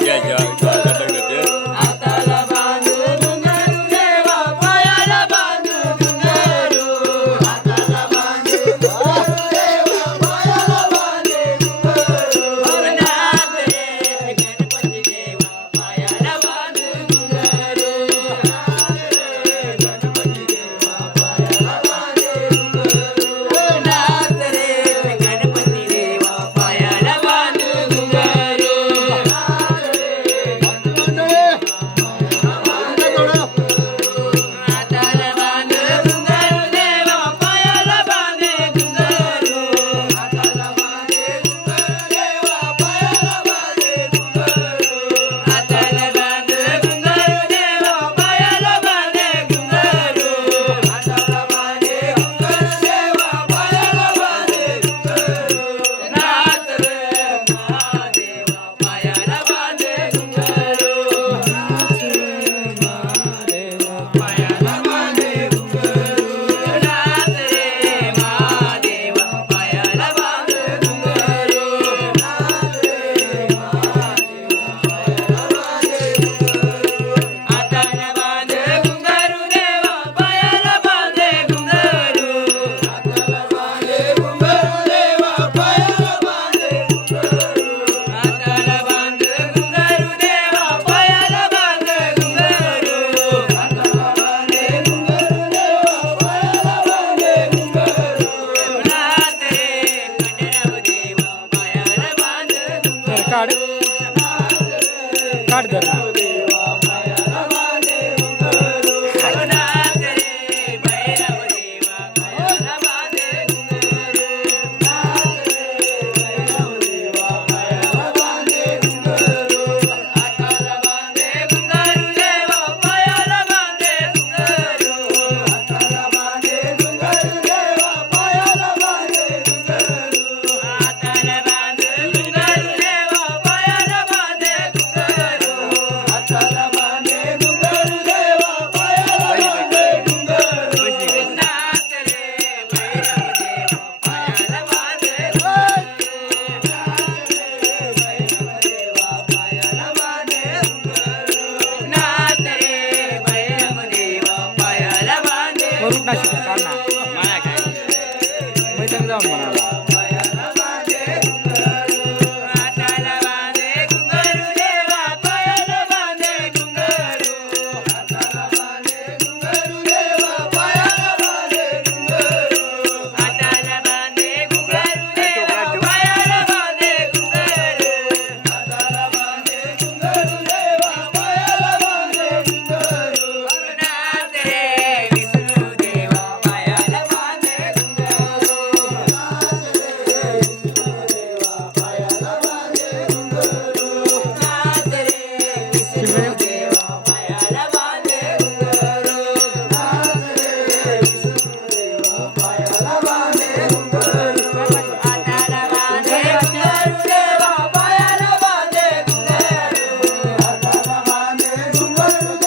yeah, yeah. काढ काढ धर 啊，没得这么干了。Thank you.